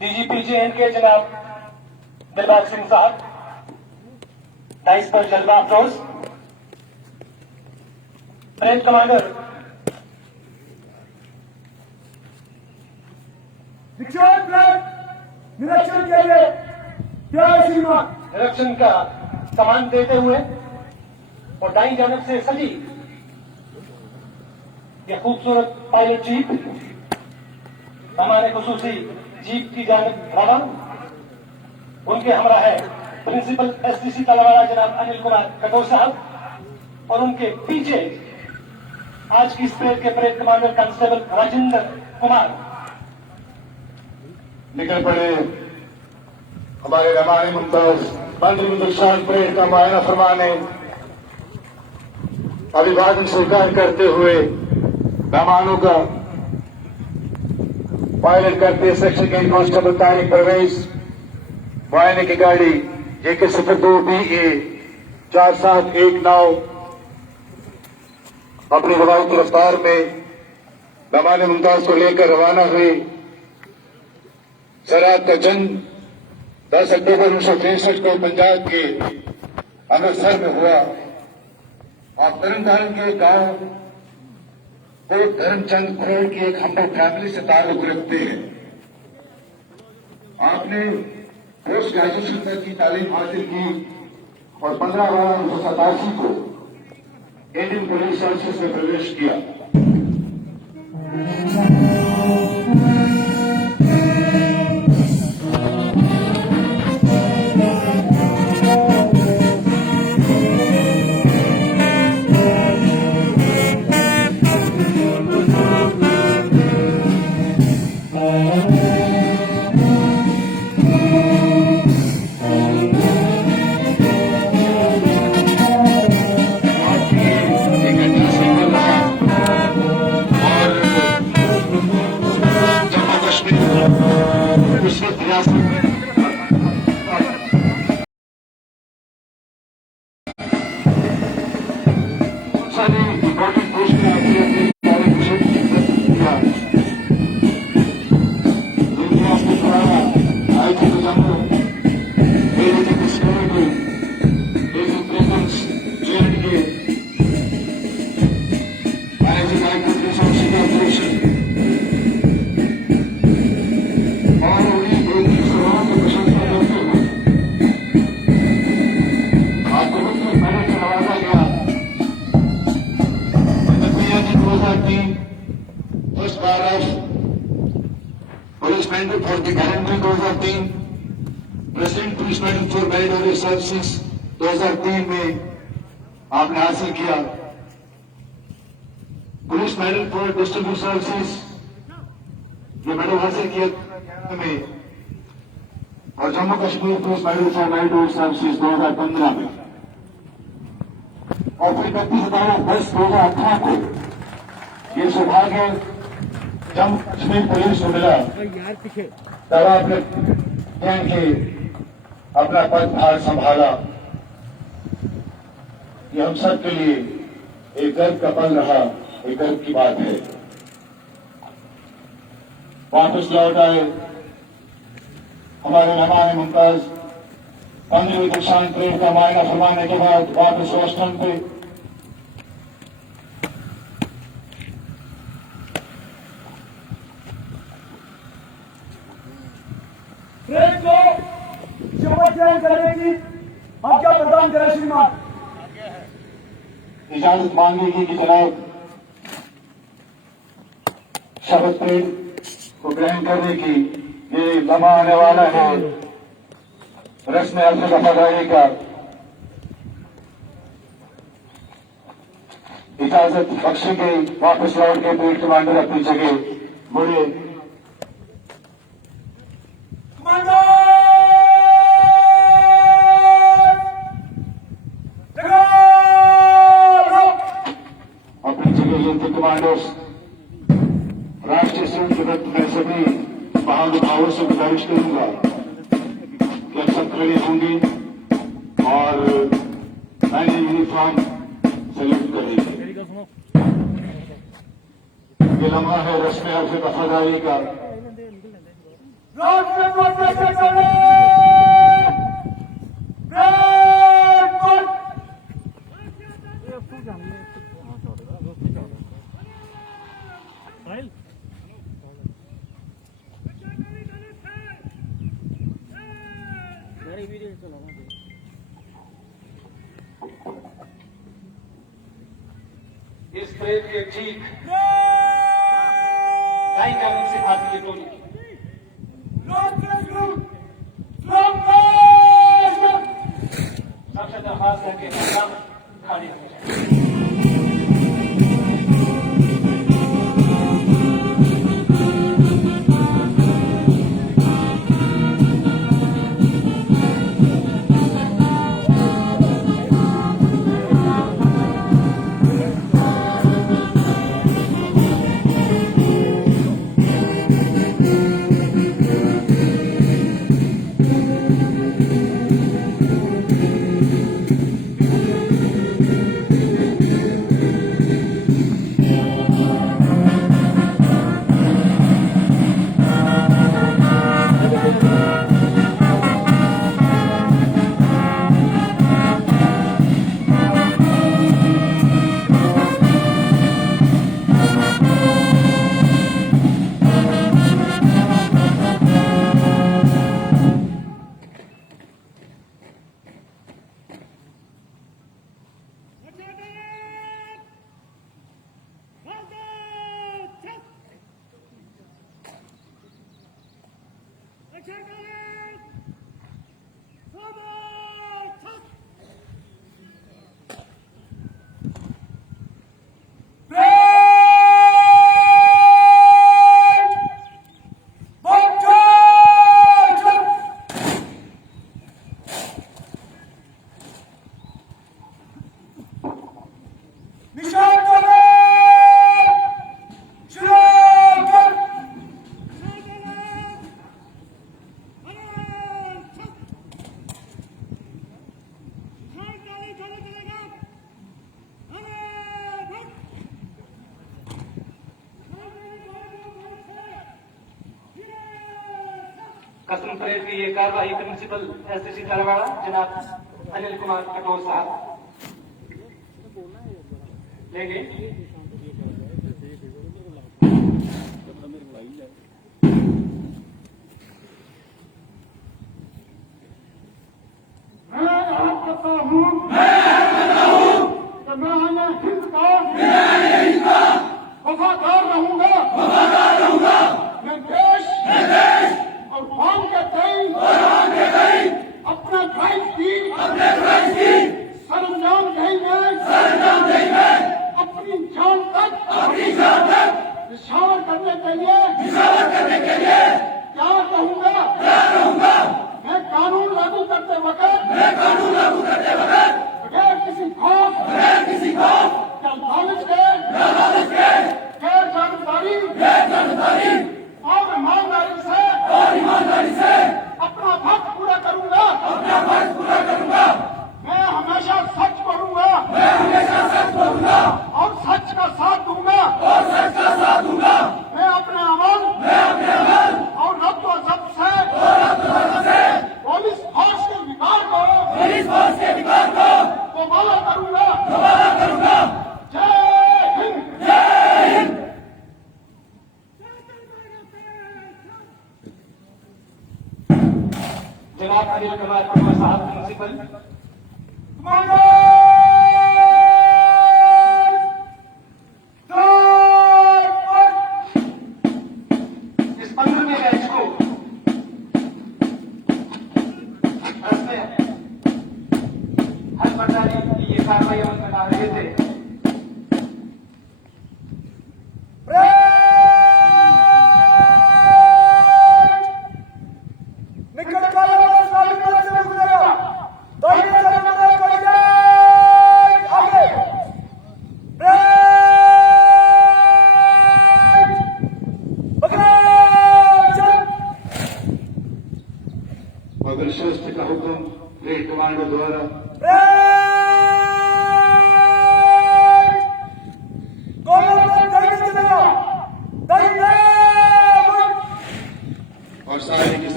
DGP J&K जनाब दिलबाग सिंह साहब, dice पर जलवा अफरोज, परेड कमांडर निरीक्षण के लिए श्रीमान निरीक्षण का कमांड देते हुए और दाईं जानब से सजी यह खूबसूरत पायलट जीप हमारे खुसूसी जीप की जानब रवाना। उनके हमरा है प्रिंसिपल SDC तलवाड़ा जनाब अनिल कुमार कटोर साहब और उनके पीछे आज की इस परेड के parade commander constable Rajendra Kumar निकल पड़े। हमारे रहमान मुमताज मंत्री दीक्षांत परेड का मुआयना फरमाने अभिवादन स्वीकार करते हुए मेहमानों का पायलट करते सेक्शन के कांस्टेबल तारिक परवेज, मुआयने की गाड़ी JK 02 BA 4719 अपनी रवायती रफ्तार में रहमान मुमताज को लेकर रवाना हुई। सराद का जंग 10 अक्टूबर 1963 को पंजाब के अमृतसर में हुआ। आप तरनतारन के गांव को धर्मचंद खोड़ की एक हम्बल फैमिली से ताल्लुक रखते हैं। आपने पोस्ट ग्रेजुएशन तक की तालीम हासिल की और 15/12/1987 को इंडियन पुलिस सर्विसेज में प्रवेश किया। Police medal for the gallantry 2003, president police medal for meritorious services 2003 में आपने हासिल किया। Police medal for distribute services ये मेडल हासिल किया में और Jammu Kashmir police medal for meritorious services 2015 में और फिर 31/10/2018 को ये सौभाग्य जम्मू कश्मीर पुलिस को मिला। तब आपने के अपना पदभार संभाला। ये हम सब के लिए एक गर्व का पल रहा, एक गर्व की बात है। वापस लौट आए हमारे रहमान मुमताज मंत्री दीक्षांत परेड का मुआयना फरमाने के बाद वापस रोस्टन पे शपथ करने की आज्ञा प्रदान करें श्रीमान। इजाजत मांगेगी कि जनाब शपथ परेड को ग्रहण करने की ये लम्हा आने वाला है रस्म अल्फ वफादारी का। इजाजत बख्शी गई। वापस लौट के परेड कमांडर अपनी जगह मुड़े। कमांडर्स राष्ट्रीय संघ के वक्त मैं सभी महानुभावों से गुजारिश करूंगा कि अब सब खड़े होंगे और मैंने यूनिफॉर्म सैल्यूट करेंगे। ये लम्हा है रस्म अल्फ वफादारी का। राष्ट्र को कैसे चले इस परेड के ठीक ढाई जाने से भारतीय टोली सबसे दरखास्त है कि मैदान खाली हो जाए। कसम परेड की ये कार्रवाई प्रिंसिपल एसटीसी तलवाड़ा जनाब अनिल कुमार कटोर साहब लेंगे। मैं हिंद का वफादार रहूंगा मैं देश और कौम के तय अपना ड्राइव की सरंजाम देंगे अपनी जान तक निशावर करने के लिए क्या कहूंगा मैं कानून लागू करते वक्त बगैर किसी खौफ या लालच के गैर जानबदारी और ईमानदारी से अपना फर्ज पूरा करूंगा मैं हमेशा सच बोलूंगा और सच का साथ दूंगा मैं अपने अमल और रद्द व जब्त से पुलिस फोर्स के विकार को दोबारा करूंगा जय हिंद। जनाब अनिल कुमार कटोर साहब प्रिंसिपल इस 15वें बैच को हर प्रकार की ये कार्रवाई अमल में ला रहे थे। निकल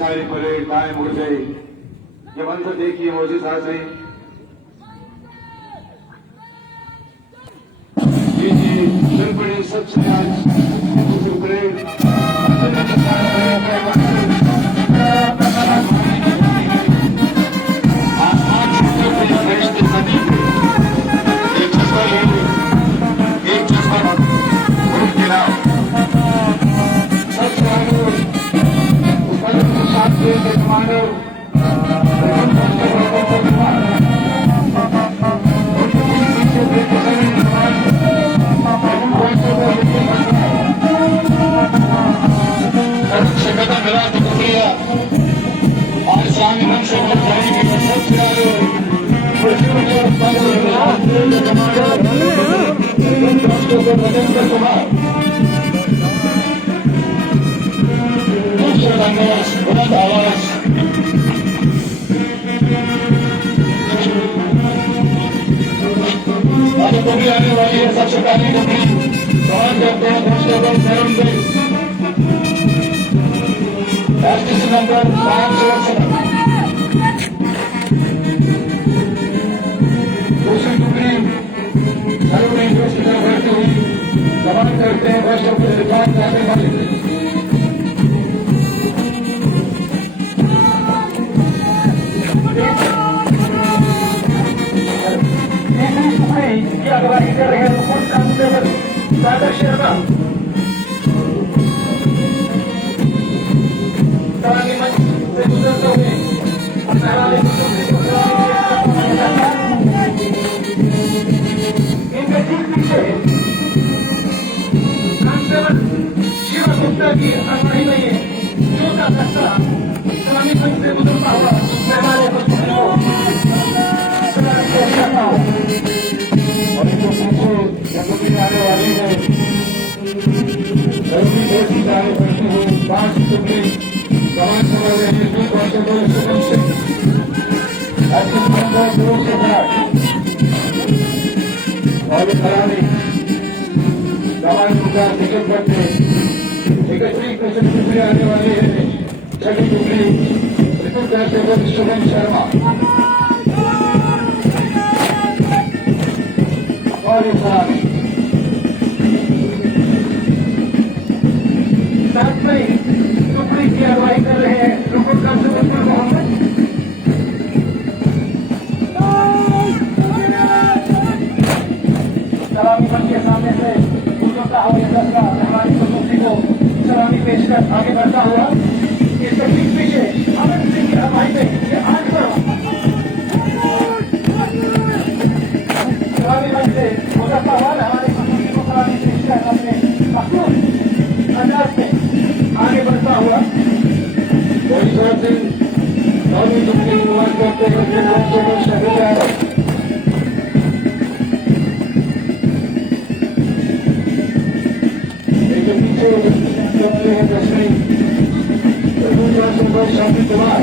बाएं पलट दाएं मुड़ गए। ये मंजर देखिए मौजूद हाज़रीन। जी चल पड़े सबसे आज आसमान छूटे थे फरिश्ते ज़मीन पे। एक जज्बा ले एक जज्बा घूम गिरा सच मानो उस पर साथ के मानो मिला तो शुक्रिया और इस्लामी मंच से बहुत जाएंगे बुलंद आवाज आज टोपी आने वाली है। सबसे पहली टोपी सवाल करते हैं कांस्टेबल मैडम से। एसटीसी नंबर 507 दूसरी टुकड़ी सैल्यूट की तरफ बढ़ती हुई जवान करते हैं बस के रिकॉर्ड जाने वाले। की अगवाई कर रहे हैं खुद कांस्टेबल सागर शर्मा। सलामी मंच से गुजरते हुए इनके ठीक पीछे कांस्टेबल शिवा गुप्ता की अगुवाई में ये छोटा दस्ता सलामी मंच से गुजरता हुआ मेहमानों को सलामी पेश करता हूँ। और इनको पीछे जंगली आने वाली है जरूरी दोस्ती जाने पड़ती हुई 5 टुकड़ी जवान समझ रहे हैं। 2 कांस्टेबल सुगम सिंह एसटीसी नंबर 208 और खरानी जवान का टिकट करते 31% टुकड़ी आने वाली है। 6वीं टुकड़ी रिपोर्ट कांस्टेबल सुगम शर्मा और खरानी साथ में टुकड़ी की अगुवाई कर रहे हैं रिपोर्ट कांस्टेबल मोहम्मद। सलामी मंच के सामने से गुजरता हुआ यह दस्ता हमारी प्रस्तुति को सलामी पेश कर आगे बढ़ता हुआ इसके ठीक पीछे अमित सिंह की अगुवाई में ये आज सलामी मंच से गुजरता हुआ हमारी प्रस्तुति को सलामी पेश कर अपने मखसूस अंदाज में आगे बढ़ता हुआ सिंह नौवीं टुकड़ी अनुमान करते हुए कांस्टेबल शहर पीछे चलते हैं 10वीं कांस्टेबल शांति कुमार।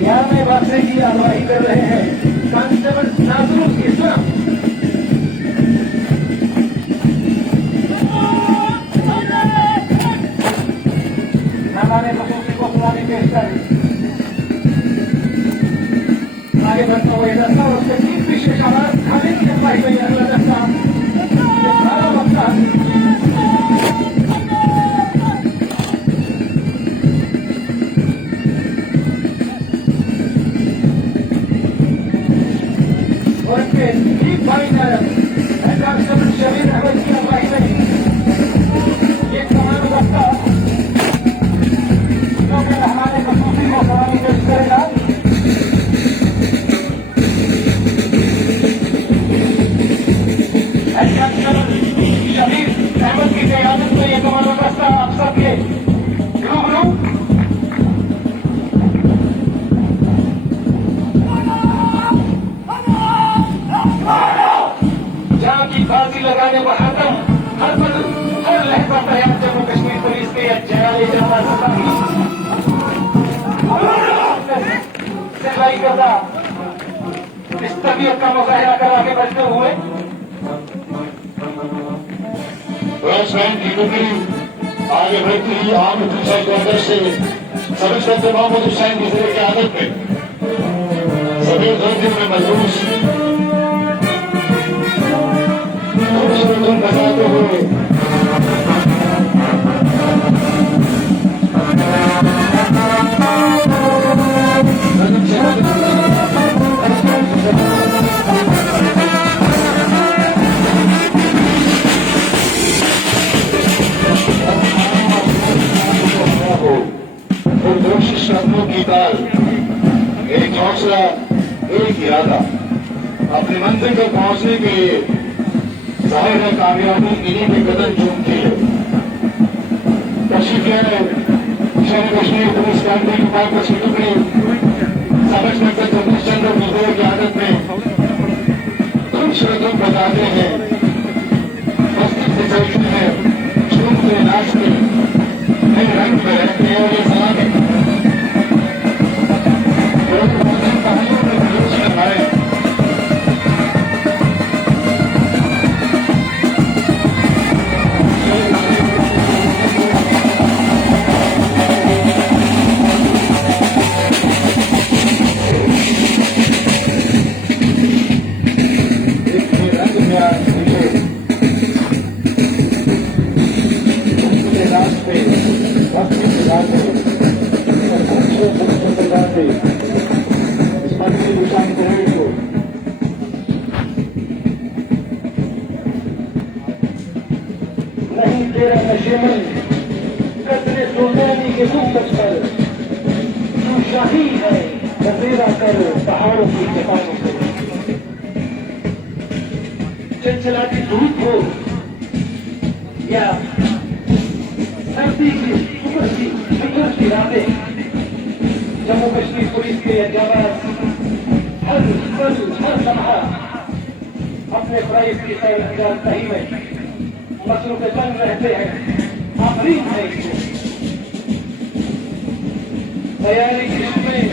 ग्यारहवें वाक्य की अगुवाई कर रहे हैं कांस्टेबल नाजरुल इस्लाम। हमारे खसूसी को सलामी पेश कर आगे बढ़ता हुआ यह दस्ता और उसके ठीक पीछे शाबाश खाने की अगुवाई में अगला दस्ता खाना वक्ता और इसके ठीक बाई तरफ कांस्टेबल शबीर अहमद की अगुवाई में ये कमान दस्ता जो कि हमारे खसूसी को सलामी पेश करेगा। शबीर अहमद की क़यादत में ये कमानो दस्ता आप सबके रूबरू जहाँ की फांसी लगाने पर हर पल हर लहजा तैयार जम्मू कश्मीर पुलिस के जयाले जमा सिलाई करता इस तबीयत का मुजाहरा कर आगे बढ़ते हुए बैंड की टुकड़ी आगे बढ़ती हुई आर्म ऑफिसर क्वार्टर से सब इंस्पेक्टर मोहम्मद हुसैन की जिले के आदत में सफेद वर्दी में मजबूत बजाते हुए शब्दों की ताल, एक हौसला, एक इरादा अपनी मंजिल तक पहुंचने के लिए जाहिर है कामयाबी इन्हीं के कदम चूमती है। तशरीफ लाए शहर कश्मीर पुलिस कैंटीन की पार्क की टुकड़ी सब इंस्पेक्टर जगदीश चंद्र मुजरे की आदत में तुम श्रोतम बताते हैं, मस्ती से चलते हैं, झूमते नाचते नए रंग में रहते हैं और ये सलामी नहीं तेरा नशेमन कतरे सोनानी के मुंह पर तू शाही है बसेरा कर पहाड़ों की चट्टानों से चलचलाती धूप हो या सर्दी की सुबह की रातें, जम्मू कश्मीर पुलिस के जवान हर पल हर लम्हा अपने प्राइस की सैर अंजाम सही में मसरूफ बन रहते हैं। आफरीन है इसको तैयारी की में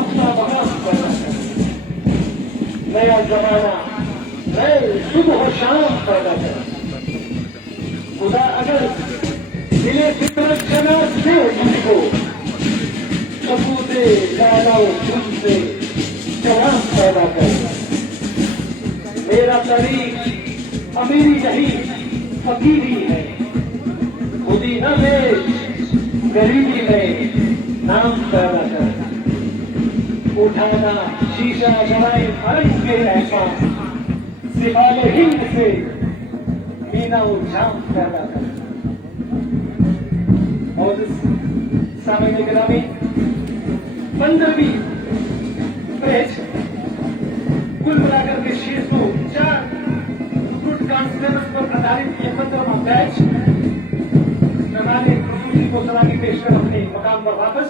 अपना बगान करना है, नया जमाना नए सुबह शाम पैदा करना। खुदा अगर दिले फितरत जनाब से तुमको सबूते लालाओ झुमसे जवान पैदा करना। मेरा तरीक अमीरी नहीं फकीरी है, खुदी न ले गरीबी में नाम पैदा करना। उठाना शीशा जलाए फर्ज के एहसान, सिवाले हिंद से मीना उजाम पैदा करना। और सामने ग्रामी 15वीं पेज कुल मिलाकर के 604 गुड कॉन्स्टेबल्स पर आधारित ये 15वां बैच मेहमान खसूसी को सलामी पेश कर अपने मकाम पर वापस।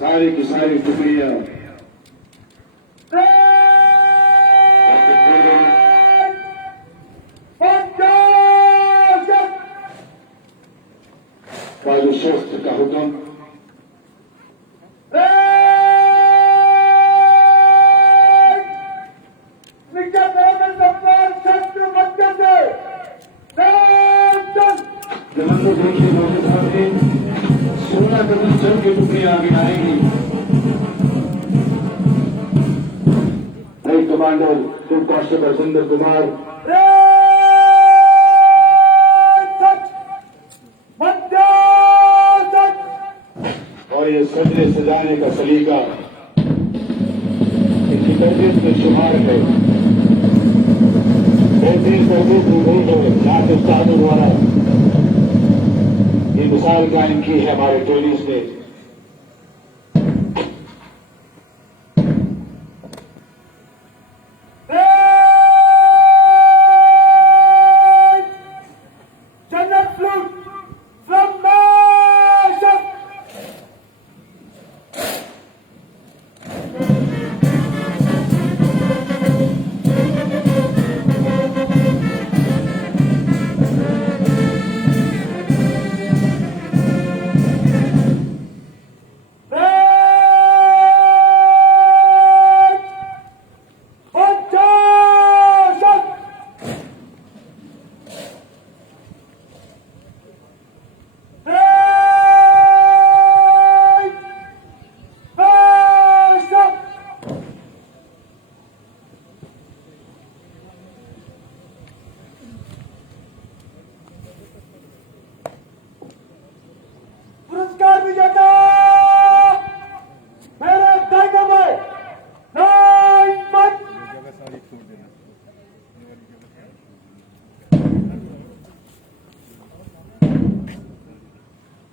सारी की सारी टुकड़ियां काजू सोख्त का हुक्म जवानों देखिए मोदी साहब के 16 कदम चल के टुकड़ियां आगे आएगी। नई कमांडर फिल्ड कांस्टेबल सुंदर कुमार और ये सजने सजाने का सलीका इनकी तरबियत में शुमार है। बेहतरीन तरबियत दी गई है नात उस्तादों द्वारा। ये मिसाल कायम की है हमारे टोलीज ने।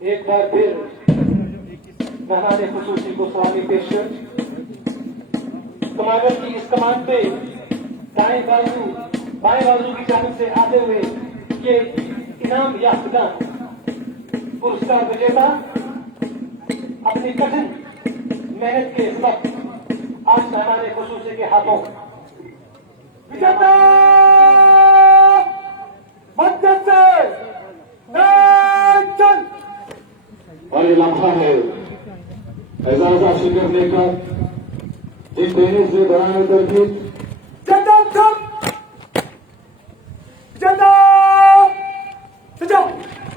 एक बार फिर मेहमान खुसूसी को सलामी पेश कर कमांडर की इस कमान पे बाएं बाजू की जानिब से आते हुए ये इनाम याफ्ता पुरस्कार विजेता अपनी कठिन मेहनत के सबक आज मेहमान खुसूसी के हाथों विजेता मंच से नेशन और ये लम्हा है एजाज हासिल करने का जिस देने से बनाने तरकीब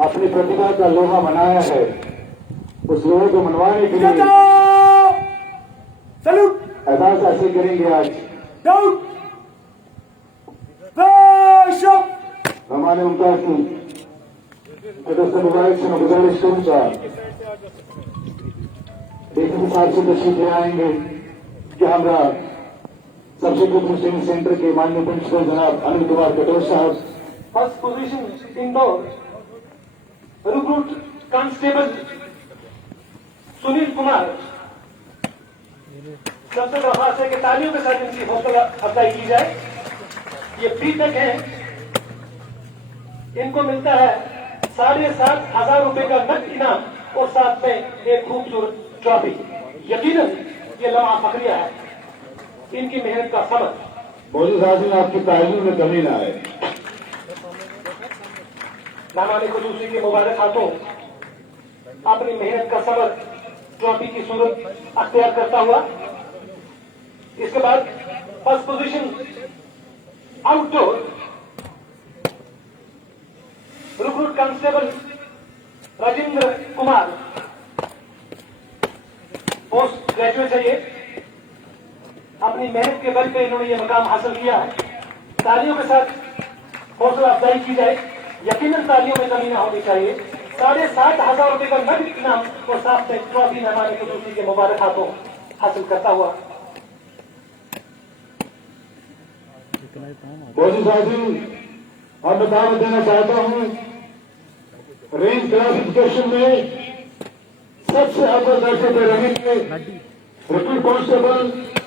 अपनी प्रतिभा का लोहा बनाया है उस लोहे को मनवाने के लिए सैल्यूट एजाज हासिल करेंगे आज डाउन हमारे मुमताज की सदस्य मुबारक से मैं गुजारिश करूंगा देखने साथ से तशरीफ ले आएंगे कि हमारा सब्सिक्यूट मुस्लिम सेंटर के माननीय प्रिंसिपल जनाब अनिल कुमार कटोर साहब first position Indore recruit constable Sunil Kumar सबसे दरख्वास्त है कि तालियों के साथ इनकी हौसला अफजाई की जाए। ये बीटेक है, इनको मिलता है 7,500 रुपए का नकद इनाम और साथ में एक खूबसूरत ट्रॉफी। यकीनन ये लम्हा फखरिया है, इनकी मेहनत का समझ मोदी साहब ने आपकी तालीम में कमी ना आए। मेहमान खुसूसी के मुबारक हाथों अपनी मेहनत का सबक ट्रॉफी की सूरत अख्तियार करता हुआ इसके बाद first position outdoor recruit constable Rajendra Kumar post graduate है ये, अपनी मेहनत के बल पे इन्होंने ये मकाम हासिल किया है। तालियों के साथ हौसला अफजाई की जाए, यकीनन तालियों में कमी ना होनी चाहिए। 7,500 रुपए का नकद इनाम और साथ में ट्रॉफी मेहमान खुसूसी के मुबारक हाथों हासिल करता हुआ मोदी साहब और मैं दावत देना चाहता हूं रेंज क्लासिफिकेशन में सबसे अव्वल दर्जे पे रहेंगे recruit constable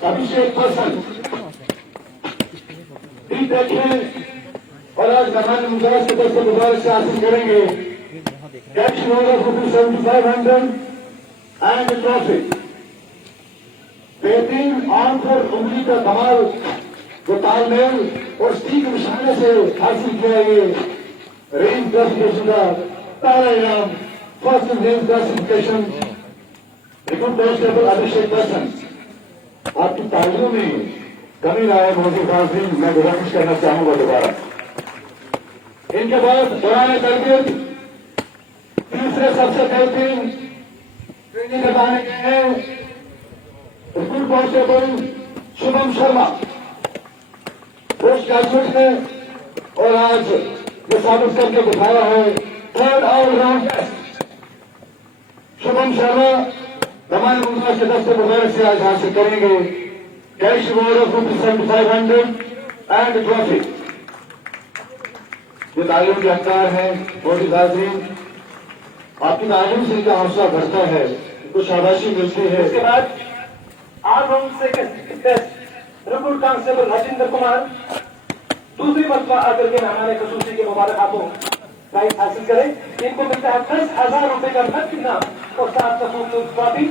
Abhishek Hasan BTech है और आज मेहमान मुमताज के तरफ से मुबारक से हासिल करेंगे कैश ऑफ ₹7500 एंड ट्रॉफी। बेहतरीन आंख और उंगली का कमाल जो तालमेल और स्टीक निशाने से हासिल किया ये रेंज क्लासिफिकेशन का पहला इनाम first range classification recruit constable Abhishek Hasan. आपकी तालियों में कमी ना आए मोदी साहब, मैं गुजारिश करना चाहूंगा दोबारा। इनके बाद दौरान तरबियत तीसरे सबसे बेहतरीन ट्रेनिंग लगाने गए हैं recruit constable Shubham Sharma, post graduate है और आज ये साबित करके दिखाया है third all round test. Shubham Sharma हमारे मुमताज के दस्ते मुबारक से आज हासिल करेंगे cash award of ₹7500 and trophy. ये तालीम के हकदार हैं मोदी नाज़रीन, आपकी तालीम से इनका हौसला बढ़ता है, इनको शाबाशी मिलती है। इसके बाद all round second test recruit constable Rajendra Kumar दूसरी मरतबा आकर के मेहमान खुसूसी के मुबारक हाथों प्राइज हासिल करें। इनको मिलता है 10,000 रुपए का नकद इनाम और साथ का खूबसूरत ट्रॉफी।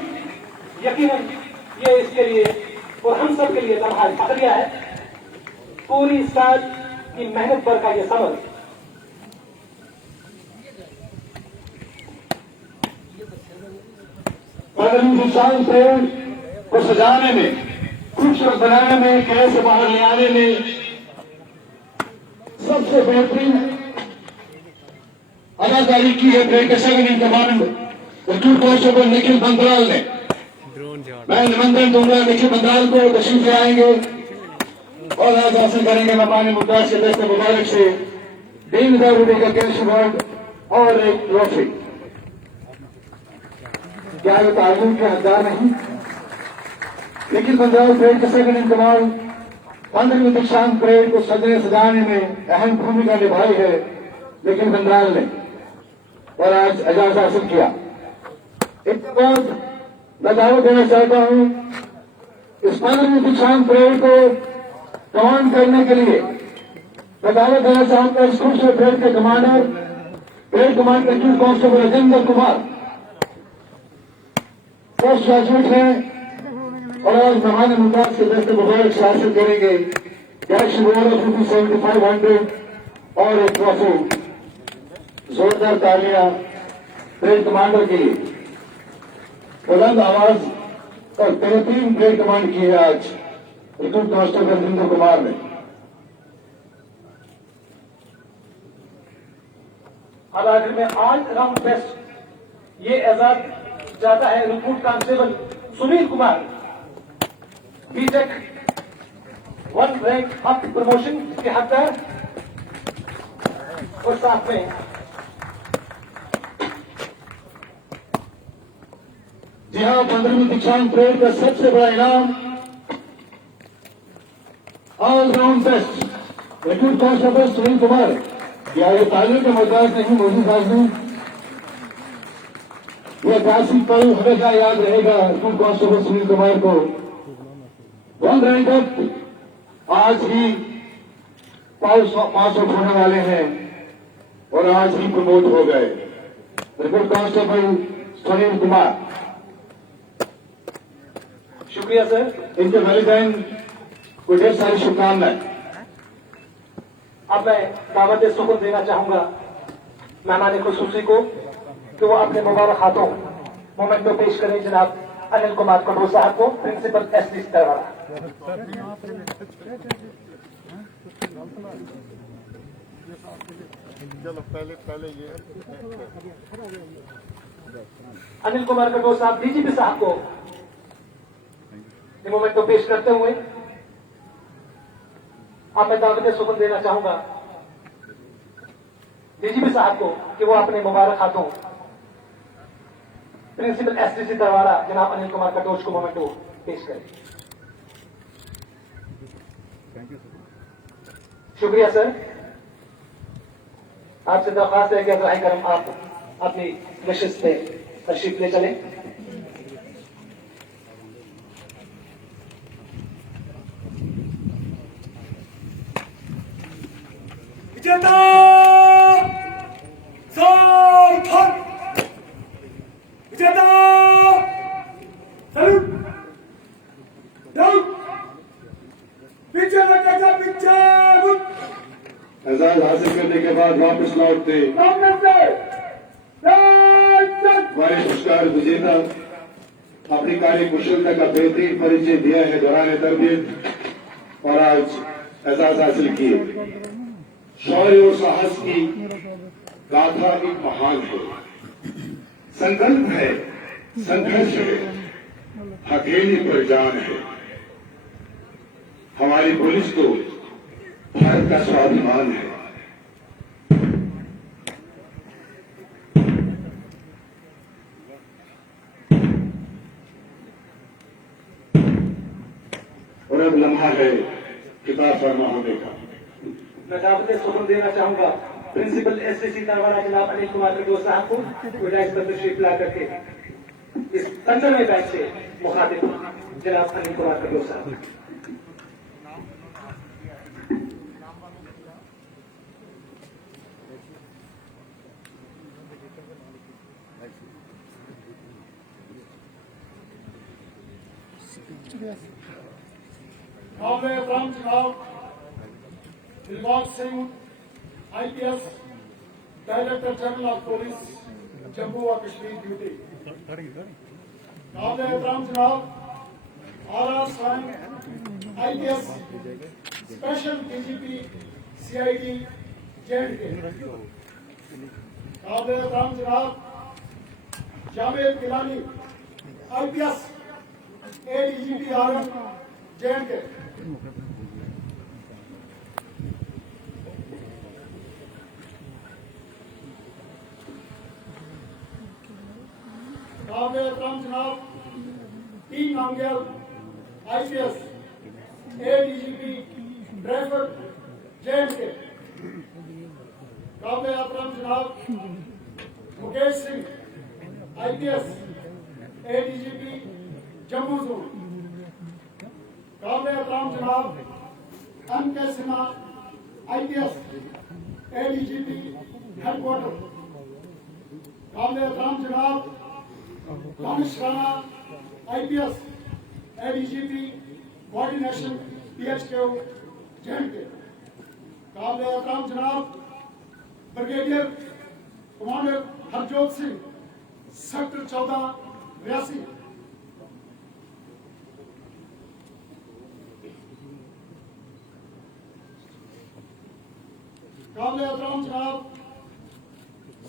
यकीनन ये इसके लिए और हम सब के लिए लम्हा फखरिया है। पूरी साल की मेहनत पर का ये समझ हिंदुस्तान को सजाने में, खूबसूरत बनाने में, कैद से बाहर ले आने में सबसे बेहतरीन अदाकारी की है ब्रेक second in command recruit constable Nikhil Bandral ने। मैं निमंत्रण दूंगा निखिल बंदराल को, तशरीफ ले आएंगे और आज हासिल करेंगे मेहमान मुमताज के दस्ते मुबारक से 3,000 रुपए का कैश अवार्ड और एक ट्रॉफी। क्या ये तालीम के हकदार नहीं? लेकिन पंजाब परेड के सेकंड इन कमांड 15वीं दीक्षांत परेड को सजाने में अहम भूमिका निभाई है लेकिन बंदराल ने, और आज एजाज हासिल किया। इसके बाद मैं दावा देना चाहता हूं, इस 15वीं दीक्षांत परेड को कमांड करने के लिए मैं दावा देना चाहूंगा, इस खूबसूरत परेड के commander, parade commander chief constable Rajendra Kumar post graduate हैं और आज मेहमान मुमताज के दस्त मुबारक से हासिल करेंगे कैश रिवॉर्ड ऑफ ₹7500 और एक ट्रॉफी। जोरदार तालियां परेड कमांडर के लिए। बुलंद आवाज और बेहतरीन परेड कमांड की है आज रिक्रूट कांस्टेबल राजेंद्र कुमार ने। अब आखिर में ऑल राउंड बेस्ट ये एजाज जाता है recruit constable Sunil Kumar, BTech 1 rank up promotion के हकदार। और साथ में जी हाँ, 15वीं दीक्षांत परेड का सबसे बड़ा इनाम all round best recruit constable Sunil Kumar. क्या ये तालियों का मोहताज नहीं मोदी साहब ने? यह काशी पल हमेशा याद रहेगा रिक्रूट कांस्टेबल सुनील कुमार को। 1 रैंक अप आज ही पास होने वाले हैं और आज ही प्रमोट हो गए रिक्रूट कांस्टेबल सुनील कुमार। शुक्रिया सर। इनके वैलिडेन को ढेर सारी शुभकामनाएं। अब मैं दावत सुकुन देना चाहूंगा मेहमान खुसूसी को कि वो अपने मुबारक हाथों मोमेंट में पेश करें जनाब अनिल कुमार कटोर साहब को, प्रिंसिपल एसडीसी तरवाड़ा। चलो पहले ये अनिल कुमार कटोर साहब डीजीपी साहब को ये मोमेंट को पेश करते हुए अब मैं दावत सुकुन देना चाहूंगा डीजीपी साहब को कि वो अपने मुबारक हाथों प्रिंसिपल एसडीसी तरवाड़ा जनाब अनिल कुमार कटोच को मोमेंट को पेश करें। शुक्रिया सर। आपसे दरख्वास्त है कि अगर करम आप अपनी विशेष पे तशरीफ ले चलें। विजेता झारखंड, विजेता सैल्यूट डाउन, पीछे लगा पीछे एजाज हासिल करने के बाद वापस लौटते सामने से हमारे पुरस्कार विजेता अपनी कार्य कुशलता का बेहतरीन परिचय दिया है दौरान तरबियत और आज एजाज हासिल किए। शौर्य और साहस की गाथा एक महान है, संकल्प है, संघर्ष है, हथेली पर जान है। हमारी पुलिस तो भारत का स्वाभिमान है। और अब लम्हा है किताब फरमा होने का। मैं दावत सुकुन देना चाहूंगा प्रिंसिपल एसडीसी तरवाड़ा जनाब अनिल कुमार कटोच साहब को विधायक पर तशरीफ ला करके इस 15वें बैच से मुखातिब जनाब अनिल कुमार कटोच साहब। मामले ग्राम चुनाव Dilbagh Singh IPS director general of police Jammu और कश्मीर ड्यूटी। मामले ग्राम चुनाव आर स्वयं IPS special DGP CID J&K। मामले ग्राम चुनाव Javed Gilani IPS ADGP RM J&K। काव्य राम जनाब T Nangal IPS ADGP driver J&K। काव्य राम जनाब Mukesh Singh IPS ADGP Jammu zone, काबिल एहतराम जनाब MK Sinha IPS ADGP headquarter, काबिल एहतराम जनाब Danish Rana IPS ADGP coordination PHQ JNK, काबिल एहतराम जनाब brigadier commander Harjot Singh sector 14 Reasi, काबिल एहतराम जनाब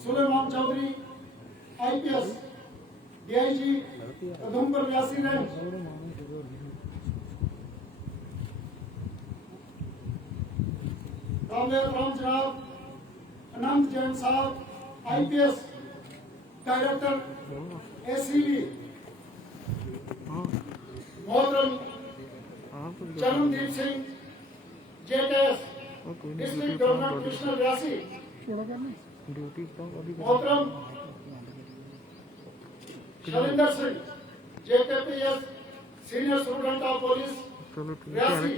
Suleman Chaudhary IPS DIG Udhampur Reasi range, काबिल एहतराम जनाब अनंत जैन साहब IPS डायरेक्टर ACB, मोहतरम Charandeep Singh JKS district government commissioner Reasi, मोहतरम Shailendra Singh JKPS senior student of police Reasi,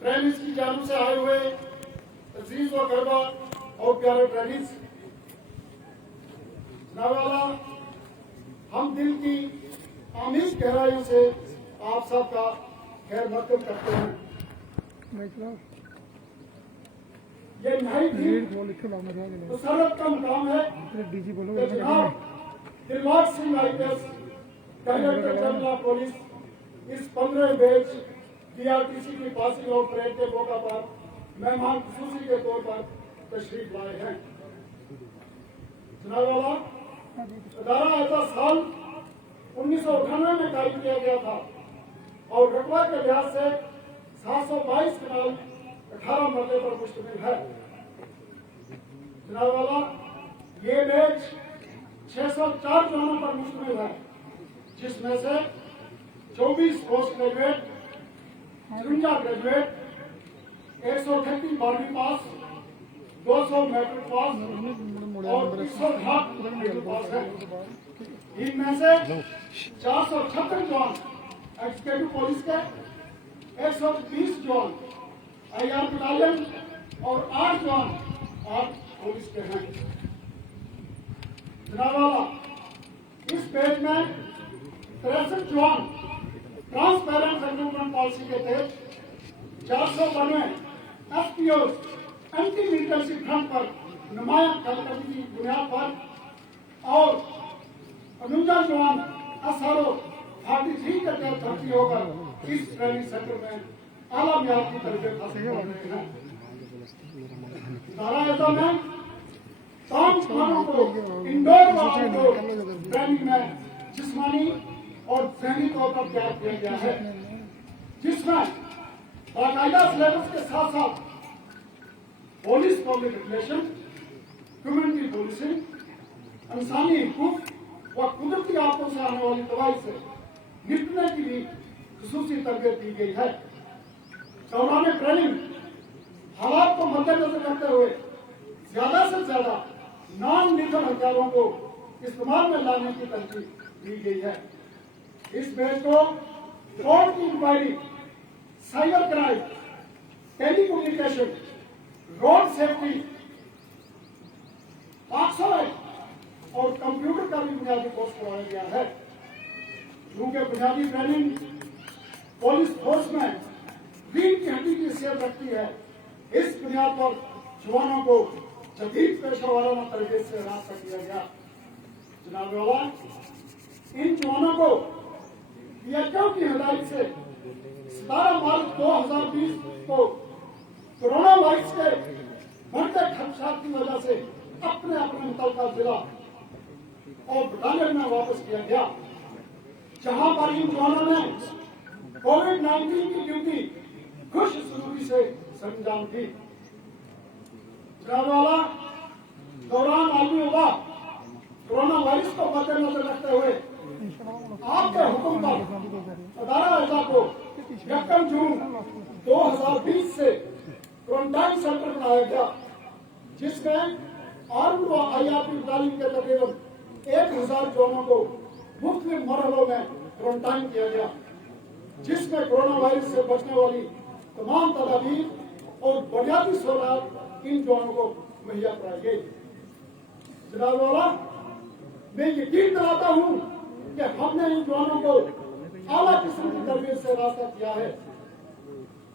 training की जानब से आए हुए अजीज व गरबा और प्यारे ट्रेनिंग्स, नवाला हम दिल की आमीज गहराइयों से आप सबका खैर मकदम करते हैं। ये नई मुसरत का मुकाम है कि जनाब Dilbagh Singh IPS director general of police इस 15 बैच DRTC की पासिंग आउट परेड के मौका पर मेहमान खुसूसी के तौर पर तशरीफ लाए हैं। जनाब अदारा ऐसा साल 1998 में कायम किया गया था और रकबा के लिहाज से 722 कनाल 18 मरले पर मुश्तमिल है। जनाब ये बैच 604 जवानों पर मुश्तमिल है, जिसमें से 24 पोस्ट ग्रेजुएट, 53 ग्रेजुएट, 138 12वीं पास, 200 मैट्रिक पास और 308 मिडिल पास है। इनमें से 476 जवान एग्जीक्यूटिव पुलिस के, 120 जवान IR बटालियन और 8 जवान आर्म पुलिस के हैं। जनाब इस बैच में 63 जवान ट्रांसपेरेंट रिक्रूटमेंट पॉलिसी के तहत 492 FPO एंटी मिलिटेंसी फ्रंट पर नुमाया कारकर्दगी की बुनियाद पर और 49 जवान SRO 43 के तहत भर्ती होकर इस ट्रेनिंग सेंटर में आला मियार की तरबियत हासिल कर रहे हैं। धारा ऐसा में तमाम जवानों को इंडोर व आउटडोर ट्रेनिंग में जिस्मानी और ज़हनी तौर पर तैयार किया गया है, जिसमें बाकायदा सिलेबस के साथ साथ police public relation, community policing, इंसानी हुकूक व कुदरती आफतों से आने वाली तबाही से निपटने की भी खुसूसी तरबियत दी गई है। दौरान ट्रेनिंग हालात को मद्देनजर रखते हुए ज्यादा से ज्यादा नॉन लीथल हथियारों को इस्तेमाल में लाने की तरजीह दी गई है। इस बैच को कोर्ट की inquiry, cyber crime, telecommunication, road safety, POCSO act और कंप्यूटर का भी बुनियादी कोर्स करवाया गया है। क्योंकि बुनियादी ट्रेनिंग पुलिस फोर्स में रीढ़ की हड्डी की हैसियत रखती है, इस बुनियाद पर जवानों को जदीद पेशा वाराना तरीके से रास्ता किया गया। जनाब वाला इन जवानों को PHQ की हिदायत से 17 मार्च 2020 को कोरोना वायरस के बढ़ते खदशात की वजह से अपने अपने मुतल्लिका जिला और बटालियन में वापस किया गया, जहां पर इन जवानों ने कोविड-19 की ड्यूटी खुशसलूकी से संजाम दी। वाला दौरान आलमी वबा कोरोना वायरस को मद्देनजर रखते हुए आपके हुक्म पर अदारा अज़ा को 1 जून 2020 से क्वारंटाइन सेंटर बनाया गया, जिसमें आर्म्ड व IRP तालीम के तकरीबन 1000 जवानों को मुख्तलिफ मरहलों में क्वारंटाइन किया गया, जिसमें कोरोना वायरस से बचने वाली तमाम तदाबीर और बुनियादी सहूलियात इन जवानों को मुहैया कराई गई। जनाब वाला, मैं यकीन दिलाता हूँ कि हमने इन जवानों को आला किस्म की तरबियत से रास्ता किया है,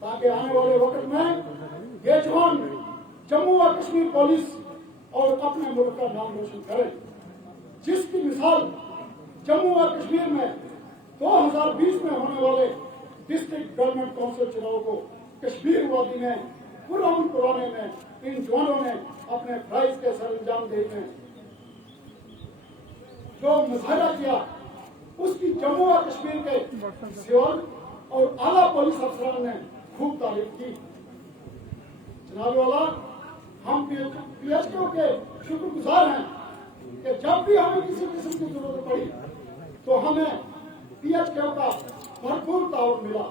ताकि आने वाले वक्त में ये जवान जम्मू और कश्मीर पुलिस और अपने मुल्क का नाम रोशन करें, जिसकी मिसाल जम्मू और कश्मीर में 2020 में होने वाले डिस्ट्रिक्ट गवर्नमेंट काउंसिल चुनाव को कश्मीर वादी में पुरअमन कराने में इन जवानों ने अपने फराइज के सरअंजाम देने जो मुजाहरा किया, उसकी जम्मू और कश्मीर के सिविल और आला पुलिस अफसरान ने खूब तारीफ की। जनाब वाला, हम PHQ के शुक्रगुजार हैं कि जब भी हमें किसी किस्म की जरूरत पड़ी तो हमें PHQ का भरपूर ताउन मिला,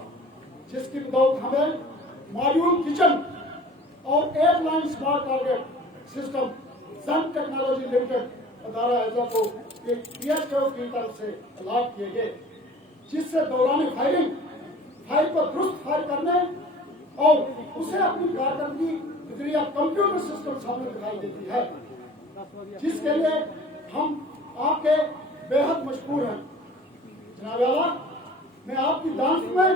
जिसकी बदौलत हमें मॉड्यूल किचन और 8 लाइन स्मार्ट टारगेट सिस्टम सन टेक्नोलॉजी लिमिटेड अदारा एजा को PHQ की तरफ से लाभ किए गए, जिससे दौरान फायरिंग फायर को दुरुस्त फायर करने और उसे अपनी कारकर्दगी जरिए कंप्यूटर सिस्टम सामने दिखाई देती है, जिसके लिए हम आपके बेहद मशहूर हैं। जनाब आला, मैं आपकी दांत में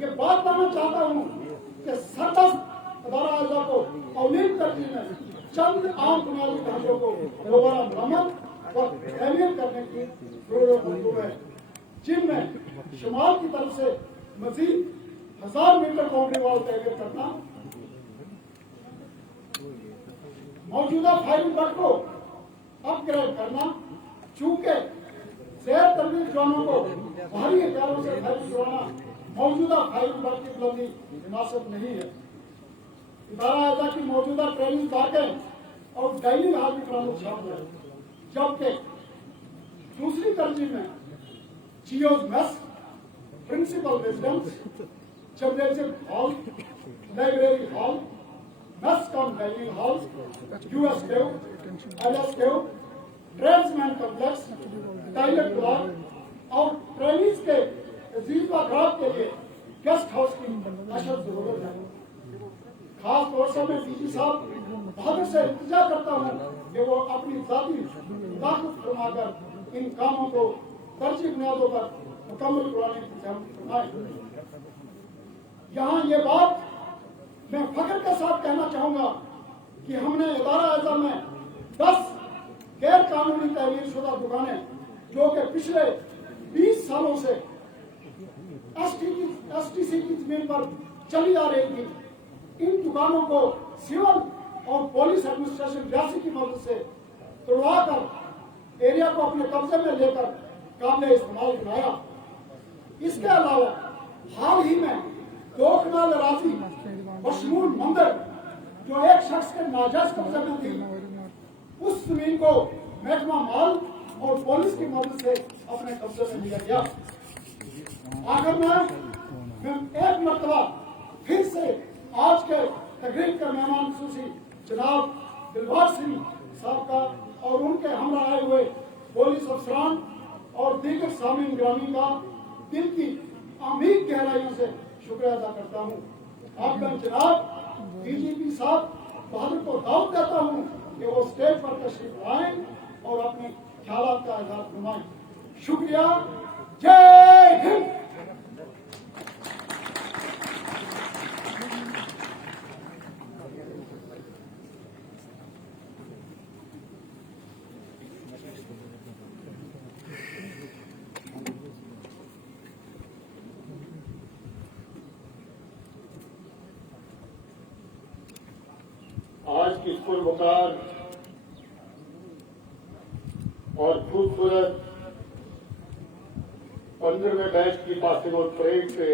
ये बात कहना चाहता हूँ कि सरदस्त अदारा एजा को अवलीन तरजीह में चंद आम बुनियादी ढांचों को दोबारा मरम्मत और तैमीर करने की जरूरत मौजूद है, जिनमें शुमाल की तरफ से मजीद 1000 मीटर बाउंड्री वॉल तैयार करना, मौजूदा फायरिंग बट को अपग्रेड करना, चूंकि सैर तरबीब जवानों को भारी हथियारों से फायरिंग करवाना मौजूदा फायरिंग बट की बुलंदी मुनासिब नहीं है। इदारा एजा की मौजूदा ट्रेनिंग बातें और डेली हाजिर कराना शामिल है, जबकि दूसरी तरजीह में GO's mess, principal residence, championship hall, library hall, mess cum dining hall, US cave, LS cave, tradesman complex, toilet block और ट्रेनिंग्स के जीवा ग्राफ के लिए गेस्ट हाउस की अशद जरूरत है। खास तौर से मैं DG साहब बहादुर से इंतजार करता हूँ कि वो अपनी जाती ताकत फरमाकर इन कामों को तरजीह बुनियादों पर मुकम्मल कराने की फरमाएं। यहाँ ये बात मैं फख्र के साथ कहना चाहूंगा कि हमने इदारा एजा में 10 गैर कानूनी तहरीर शुदा दुकानें जो कि पिछले 20 सालों से STC की जमीन पर चली आ रही थी, इन दुकानों को सिविल और पुलिस एडमिनिस्ट्रेशन रियासी की मदद से तोड़वाकर एरिया को अपने कब्जे में लेकर काबिल इस्तेमाल बनाया। इसके अलावा हाल ही में 2 कनाल राशि बशमूल मंदिर जो एक शख्स के नाजायज कब्जे में थी, उस जमीन को महकमा माल और पुलिस की मदद से अपने कब्जे में लिया गया। आखिर में एक मरतबा फिर से आज के तकरीब के मेहमान खुसूसी जनाब दिलबाग सिंह साहब का और उनके हमरा आए हुए पुलिस अफसरान और दीगर सामीन ग्रामी का दिल की अमीर गहराइयों से शुक्रिया अदा करता हूँ। आपका जनाब DGP साहब बहादुर को दावत देता हूँ कि वो स्टेज पर तशरीफ लाएं और अपने ख्यालात का इजहार फरमाएं। शुक्रिया। जय हिंद। आज की पुरवकार और खूबसूरत 15वें बैच की पासिंग आउट परेड से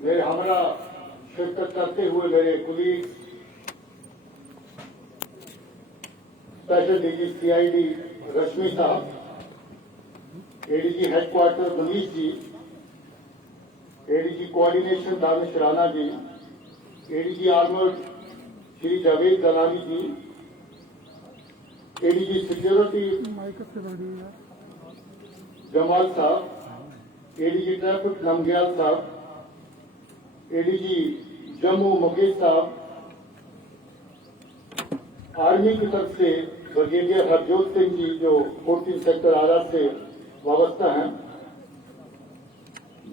मेरे हमरा शिरकत करते हुए मेरे कुलीग स्पेशल DG CID रश्मि साहब, ADG headquarter Manish ji, ADG coordination Danish Rana ji, ADG armoured Shri Javed दलानी जी, एडीजी सिक्योरिटी जमाल साहब, एडीजी ट्रैफिक नमग्याल साहब, एडीजी जम्मू मुकेश साहब, आर्मी की तरफ से ब्रिगेडियर हरजोत सिंह जी जो 14 सेक्टर आरा से वाबस्ता हैं,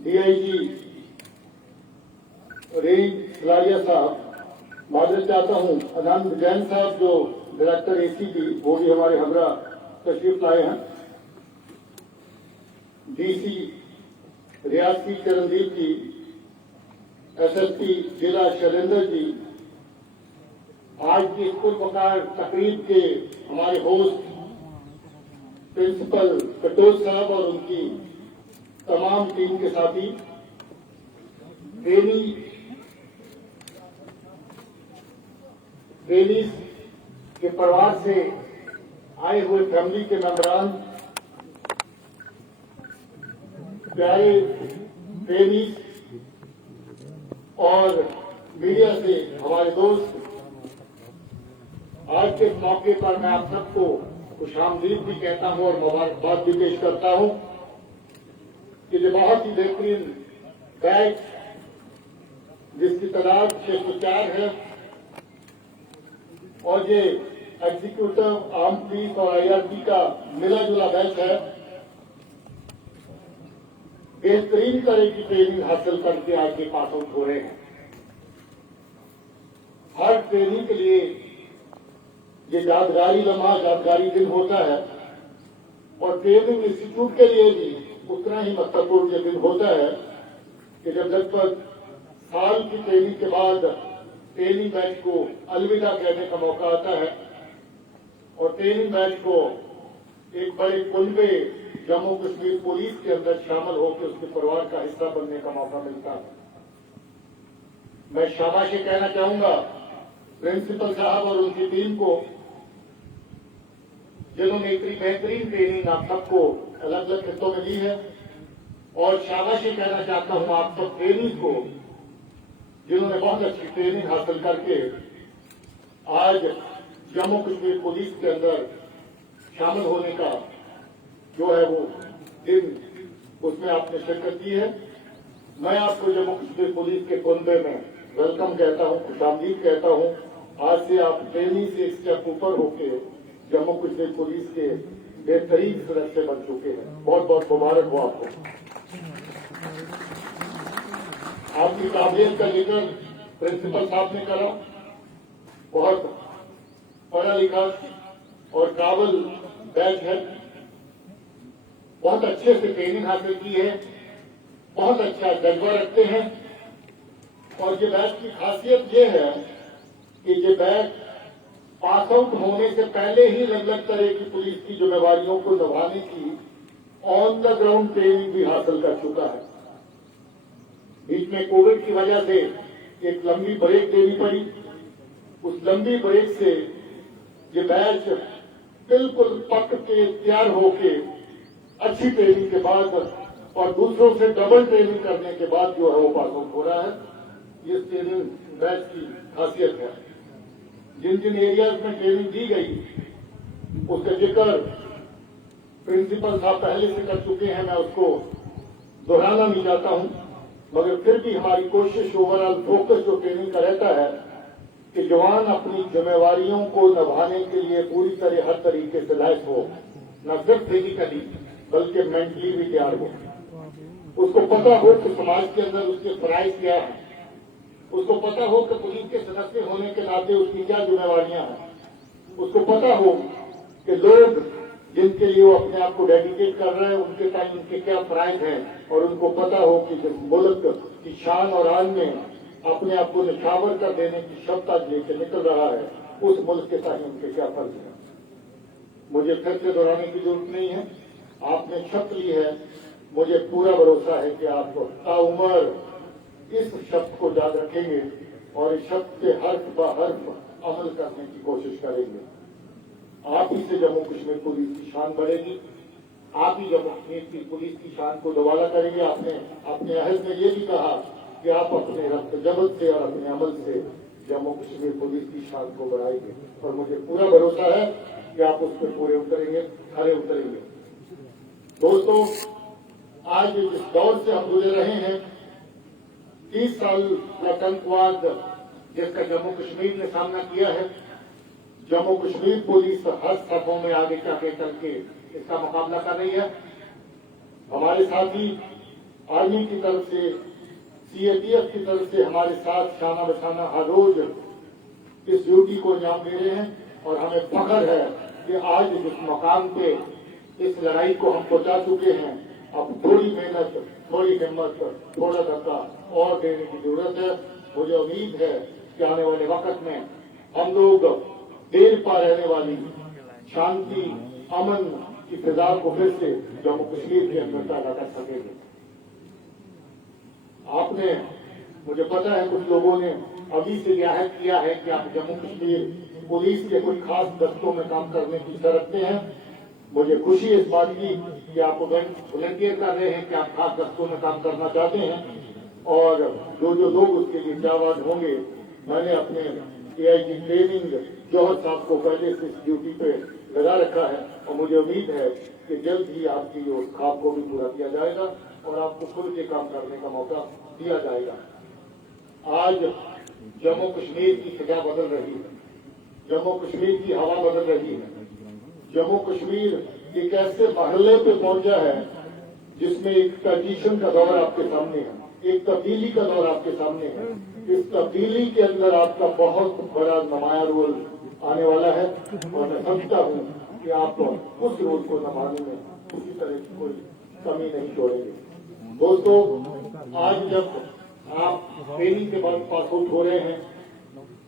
डीआईजी रेंज सलारिया साहब, माजरत चाहता हूं आनंद जैन साहब जो डायरेक्टर एसीपी वो भी हमारे हमरा तशरीफ लाए हैं, डीसी रियासी चरणदीप जी, एसएसपी जिला शैलेंद्र जी, आज की स्कूल बकार तकरीब के हमारे होस्ट प्रिंसिपल कटोच साहब और उनकी तमाम टीम के साथी, ट्रेनीज के परिवार से आए हुए फैमिली के मेंबरान, प्यारे ट्रेनीज और मीडिया से हमारे दोस्त, आज के मौके पर मैं आप सबको खुशामदीद भी कहता हूं और मुबारकबाद भी पेश करता हूं कि जो बहुत ही बेहतरीन बैच जिसकी तादाद 604 है और ये एग्जीक्यूटिव आर्म पुलिस और आईआरबी का मिला जुला बैच है, बेहतरीन तरह की ट्रेनिंग हासिल करके आज के पास आउट हो रहे हैं। हर ट्रेनिंग के लिए ये यादगारी लम्हा, यादगारी दिन होता है और ट्रेनिंग इंस्टीट्यूट के लिए भी उतना ही महत्वपूर्ण ये दिन होता है कि जब लगभग साल की ट्रेनिंग के बाद ट्रेनिंग बैच को अलविदा कहने का मौका आता है और ट्रेनिंग बैच को एक बड़े कुनबे जम्मू कश्मीर पुलिस के अंदर शामिल होकर उसके परिवार का हिस्सा बनने का मौका मिलता है। मैं शाबाशी कहना चाहूंगा प्रिंसिपल साहब और उनकी टीम को जिन्होंने इतनी बेहतरीन ट्रेनिंग आप सबको अलग अलग हिस्सों में दी है, और शाबाशी कहना चाहता हूं आप सब ट्रेनिंग को जिन्होंने बहुत अच्छी ट्रेनिंग हासिल करके आज जम्मू कश्मीर पुलिस के अंदर शामिल होने का जो है वो दिन उसमें आपने शिरकत की है। मैं आपको जम्मू कश्मीर पुलिस के कुनबे में वेलकम कहता हूं, खुशामदीद कहता हूं। आज से आप ट्रेनिंग से एक स्टेप ऊपर होके जम्मू कश्मीर पुलिस के बेहतरीन सदस्य बन चुके हैं। बहुत बहुत मुबारक हो आपको। आपकी काबिलियत का जिक्र प्रिंसिपल साहब ने करा, बहुत पढ़ा लिखा और काबिल बैच है, बहुत अच्छे से ट्रेनिंग हासिल की है, बहुत अच्छा जज्बा रखते हैं और ये बैच की खासियत ये है कि ये बैच पास आउट होने से पहले ही अलग अलग तरह की पुलिस की जिम्मेवारियों को निभाने की ऑन द ग्राउंड ट्रेनिंग भी हासिल कर चुका है। बीच में कोविड की वजह से एक लंबी ब्रेक देनी पड़ी, उस लंबी ब्रेक से ये बैच बिल्कुल पक के तैयार होके अच्छी ट्रेनिंग के बाद और दूसरों से डबल ट्रेनिंग करने के बाद जो है वो पास आउट हो रहा है। ये ट्रेनिंग बैच की खासियत है। जिन जिन एरियाज में ट्रेनिंग दी गई उसका जिक्र प्रिंसिपल साहब पहले से कर चुके हैं, मैं उसको दोहराना नहीं चाहता हूं, मगर फिर भी हमारी कोशिश ओवरऑल फोकस जो ट्रेनिंग का रहता है कि जवान अपनी जिम्मेवारियों को निभाने के लिए पूरी तरह हर तरीके से लैस हो, न सिर्फ फिजिकली बल्कि मेंटली भी तैयार हो। उसको पता हो कि समाज के अंदर उसके फराइज क्या है, उसको पता हो कि पुलिस के सदस्य होने के नाते उसकी क्या जिम्मेवारियां हैं, उसको पता हो कि लोग जिनके लिए वो अपने आप को डेडिकेट कर रहे हैं उनके टाइम उनके क्या फराइज हैं, और उनको पता हो कि जिस मुल्क की शान और आन में अपने आप को निछावर कर देने की क्षमता लेकर निकल रहा है उस मुल्क के साथ उनके क्या फर्ज है। मुझे फिर से दोहराने की जरूरत नहीं है, आपने शपथ ली है, मुझे पूरा भरोसा है कि आप ताउम्र इस शब्द को याद रखेंगे और इस शब्द के हर्फ ब हर्फ अमल करने की कोशिश करेंगे। आप ही से जम्मू कश्मीर पुलिस की शान बढ़ेगी, आप ही जम्मू कश्मीर की पुलिस की शान को दोबारा करेंगे। आपने अपने अहद में ये भी कहा कि आप अपने रद्दजमत से और अपने अमल से जम्मू कश्मीर पुलिस की शान को बढ़ाएंगे और मुझे पूरा भरोसा है कि आप उस पर पूरे उतरेंगे, खरे उतरेंगे। दोस्तों, आज जिस दौर से हम गुजर रहे हैं, 30 साल का आतंकवाद जिसका जम्मू कश्मीर ने सामना किया है, जम्मू कश्मीर पुलिस हर सफों में आगे जाके चल के इसका मुकाबला कर रही है। हमारे साथी आर्मी की तरफ से, सीएपीएफ की तरफ से हमारे साथ शाना बशाना हर रोज इस ड्यूटी को अंजाम दे रहे हैं और हमें फख्र है कि आज जिस मकाम पे इस लड़ाई को हम पहुंचा चुके हैं, अब थोड़ी मेहनत, थोड़ी हिम्मत, थोड़ा धक्का और देने की जरूरत है। मुझे उम्मीद है कि आने वाले वक्त में हम लोग देर पा रहने वाली शांति, अमन की फिजा को फिर से जम्मू कश्मीर के अंदर पैदा कर सकेंगे। आपने, मुझे पता है कुछ लोगों ने अभी से रियायत किया है कि आप जम्मू कश्मीर पुलिस के कुछ खास दस्तों में काम करने की इच्छा रखते हैं। मुझे खुशी इस बात की कि आप वॉलंटियर कर रहे हैं कि आप खास दस्तों में काम करना चाहते हैं और जो लोग उसके लिए जाबाज होंगे, मैंने अपने एआईजी ट्रेनिंग जौहर साहब को पहले से इस ड्यूटी पे लगा रखा है और मुझे उम्मीद है कि जल्द ही आपकी उस ख्वाब को भी पूरा किया जाएगा और आपको खुल के काम करने का मौका दिया जाएगा। आज जम्मू कश्मीर की सजा बदल रही है, जम्मू कश्मीर की हवा बदल रही है। जम्मू कश्मीर एक ऐसे मरहले पे पहुंचा है जिसमें एक ट्रांजिशन का दौर आपके सामने है, एक तब्दीली का दौर आपके सामने है। इस तब्दीली के अंदर आपका बहुत बड़ा नुमाया रोल आने वाला है और मैं समझता हूं कि आप उस रोल को निभाने में किसी तरह की कोई कमी नहीं छोड़ेंगे। दोस्तों, आज जब आप ट्रेनिंग के बाद पास आउट हो रहे हैं,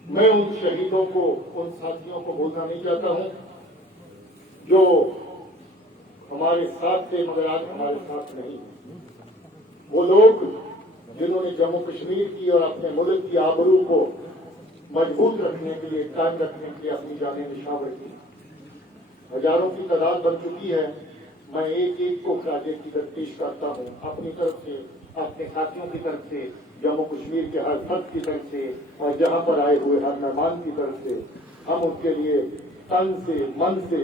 मैं उन शहीदों को, उन साथियों को भूलना नहीं चाहता हूं जो हमारे साथ थे मगर आज हमारे साथ नहीं। वो लोग जिन्होंने जम्मू कश्मीर की और अपने मुल्क की आबरू को मजबूत रखने के लिए, कायम रखने के लिए अपनी जानें निछावर की। हजारों की तादाद बन चुकी है। मैं एक एक को खराजे की तफ्तीश करता हूँ, अपनी तरफ से, अपने साथियों की तरफ से, जम्मू कश्मीर के हर फर्द की तरफ से और जहाँ पर आए हुए हर मेहमान की तरफ से हम उनके लिए तन से, मन से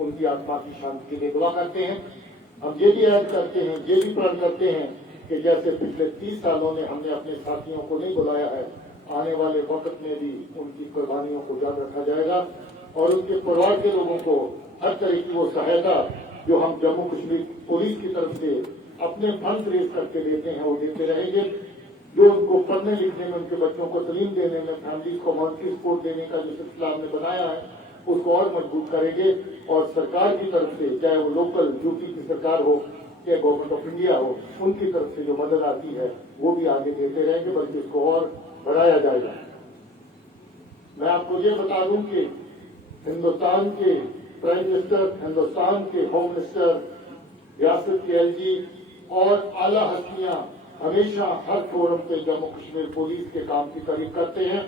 उनकी आत्मा की शांति के लिए दुआ करते हैं। हम ये भी याद करते हैं, ये भी प्रण करते हैं कि जैसे पिछले 30 सालों में हमने अपने साथियों को नहीं बुलाया है, आने वाले वक्त में भी उनकी कुर्बानियों को याद रखा जाएगा और उनके परिवार के लोगों को हर तरह की वो सहायता जो हम जम्मू कश्मीर पुलिस की तरफ से अपने फंड रेज करके देते हैं वो देते रहेंगे। जो उनको पढ़ने लिखने में, उनके बच्चों को तालीम देने में, फैमिली को मॉनिटरी सपोर्ट देने का जो सिलसिला हमने बनाया है उसको और मजबूत करेंगे और सरकार की तरफ से, चाहे वो लोकल यूपी की सरकार हो या गवर्नमेंट ऑफ इंडिया हो, उनकी तरफ से जो मदद आती है वो भी आगे देते रहेंगे, बल्कि उसको और बढ़ाया जाएगा। मैं आपको ये बता दूं कि हिंदुस्तान के प्राइम मिनिस्टर, हिंदुस्तान के होम मिनिस्टर, रियासत के एलजी और आला हस्तियां हमेशा हर फोरम पे जम्मू कश्मीर पुलिस के काम की तारीफ करते हैं।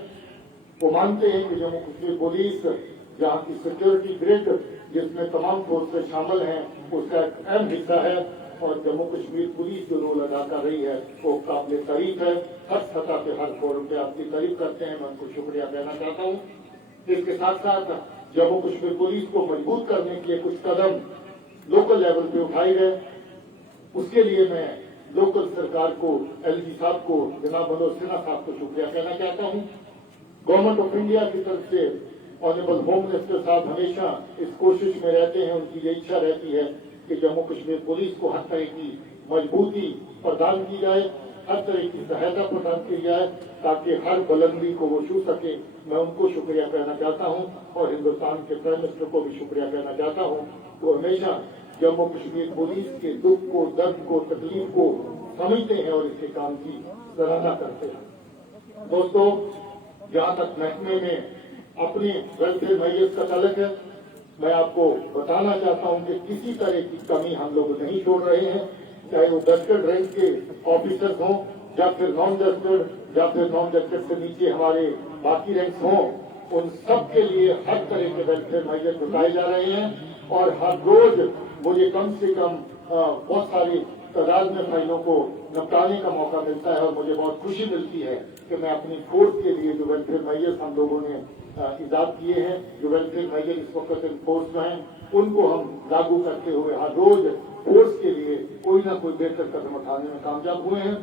वो मानते हैं कि जम्मू कश्मीर पुलिस जहाँ की सिक्योरिटी ग्रिड जिसमें तमाम फोर्सेज शामिल हैं उसका एक अहम हिस्सा है और जम्मू कश्मीर पुलिस जो रोल अदा कर रही है वो काबिल तारीफ है। हर सतह पे, हर फोरम पे आपकी तारीफ करते हैं, मैं उनको शुक्रिया कहना चाहता हूँ। इसके साथ साथ जम्मू कश्मीर पुलिस को मजबूत करने के लिए कुछ कदम लोकल लेवल पे उठाए गए। उसके लिए मैं लोकल सरकार को, एलजी साहब को, जनाब मनोज सिन्हा साहब को शुक्रिया कहना चाहता हूँ। गवर्नमेंट ऑफ इंडिया की तरफ से ऑनरेबल होम मिनिस्टर साहब हमेशा इस कोशिश में रहते हैं, उनकी ये इच्छा रहती है कि जम्मू कश्मीर पुलिस को हर तरह की मजबूती प्रदान की जाए, हर तरह की सहायता प्रदान की जाए ताकि हर बुलंदी को वो छू सके। मैं उनको शुक्रिया कहना चाहता हूँ और हिंदुस्तान के प्राइम मिनिस्टर को भी शुक्रिया कहना चाहता हूँ। तो हमेशा जम्मू कश्मीर पुलिस के दुख को, दर्द को, तकलीफ को समझते हैं और इसके काम की सराहना करते हैं। दोस्तों, जहाँ तक महकमे में अपनी वेलफेयर मैयत का तल्लुक है, मैं आपको बताना चाहता हूं कि किसी तरह की कमी हम लोग नहीं छोड़ रहे हैं, चाहे वो गजटेड रैंक के ऑफिसर्स हों या फिर नॉन गजटेड या फिर नॉन गजटेड से नीचे हमारे बाकी रैंक्स हों, उन सब के लिए हर तरह के वेलफेयर मैयत उठाए जा रहे हैं और हर रोज मुझे कम से कम बहुत सारी तादाद में फाइलों को निपटाने का मौका मिलता है और मुझे बहुत खुशी मिलती है कि मैं अपनी फोर्स के लिए जो वेलफेयर मेजर्स हम लोगों ने इजाद किए हैं, जो वेलफेयर मेजर इस वक्त इन फोर्स में हैं, उनको हम लागू करते हुए हर रोज फोर्स के लिए कोई ना कोई बेहतर कदम उठाने में कामयाब हुए हैं।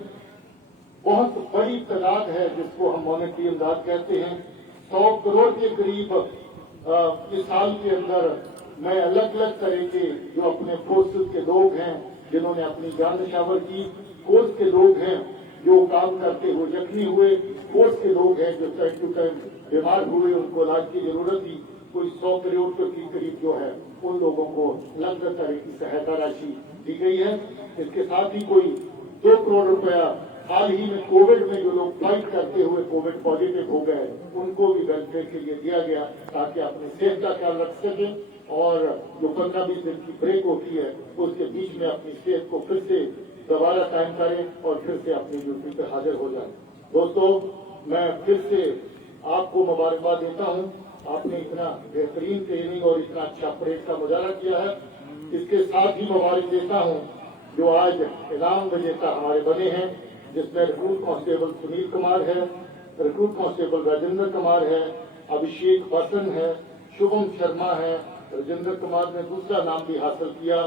बहुत बड़ी तादाद है जिसको हम मॉनेटरी इमदाद कहते हैं। 100 करोड़ के करीब इस साल के अंदर मैं अलग अलग तरह के जो अपने फोर्सेस के लोग हैं जिन्होंने अपनी जान निछावर की, फोर्स के लोग हैं जो काम करते हुए जख्मी हुए, फोर्स के लोग हैं जो टाइम टू टाइम बीमार हुए, उनको इलाज की जरूरत थी, कोई 100 करोड़ के करीब जो है उन लोगों को अलग अलग तरह की सहायता राशि दी गई है। इसके साथ ही कोई 2 करोड़ रुपया हाल ही में कोविड में जो लोग फाइट करते हुए कोविड पॉजिटिव हो गए उनको भी वेलफेयर के लिए दिया गया ताकि अपने सेहत का ख्याल रख सकें और जो 15-20 दिन की ब्रेक होती है उसके बीच में अपनी सेहत को फिर से दोबारा कायम करें और फिर से अपनी ड्यूटी पर हाजिर हो जाए। दोस्तों, मैं फिर से आपको मुबारकबाद देता हूं। आपने इतना बेहतरीन ट्रेनिंग और इतना अच्छा परेड का मुजाहरा किया है। इसके साथ ही मुबारक देता हूं जो आज इनाम विजेता हमारे बने हैं, जिसमें रिक्रूट कांस्टेबल सुनील कुमार है, रिक्रूट कांस्टेबल राजेंद्र कुमार है, अभिषेक वसन है, शुभम शर्मा है, राजेंद्र कुमार ने दूसरा नाम भी हासिल किया,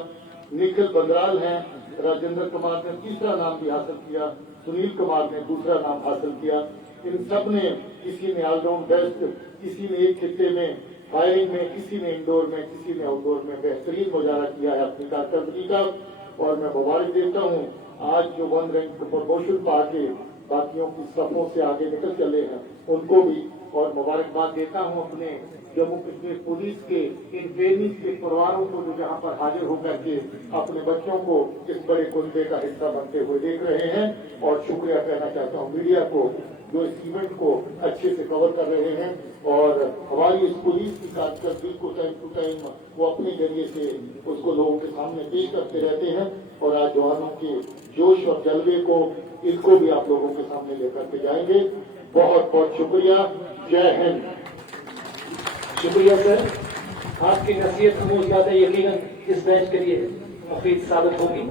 निखिल बंदराल हैं, राजेंद्र कुमार ने तीसरा नाम भी हासिल किया, सुनील कुमार ने दूसरा नाम हासिल किया। इन सब ने, किसी ने ऑलराउंड बेस्ट, किसी ने एक खित्ते में फायरिंग में, किसी ने इंडोर में, किसी ने आउटडोर में बेहतरीन मुजाहरा किया है अपनी कारकर्दगी का और मैं मुबारक देता हूँ। आज जो 1 रैंक प्रमोशन पाके बाकियों की सफों से आगे निकल चले हैं उनको भी और मुबारकबाद देता हूँ अपने जम्मू कश्मीर पुलिस के इन ट्रेनिंग के परिवारों को जो जहाँ पर हाजिर होकर के अपने बच्चों को इस बड़े कुंबे का हिस्सा बनते हुए देख रहे हैं और शुक्रिया कहना चाहता हूँ मीडिया को जो इस इवेंट को अच्छे से कवर कर रहे हैं और हमारी इस पुलिस की कारकर्दगी को टाइम टू टाइम वो अपने जरिए से उसको लोगों के सामने पेश करते रहते हैं और आज जवानों के जोश और जज्बे को इनको भी आप लोगों के सामने लेकर के जाएंगे। बहुत बहुत शुक्रिया। जय हिंद। शुक्रिया सर, आपकी नसीहत हमको ज्यादा यकीनन इस मैच के लिए मुफीद साबित होगी।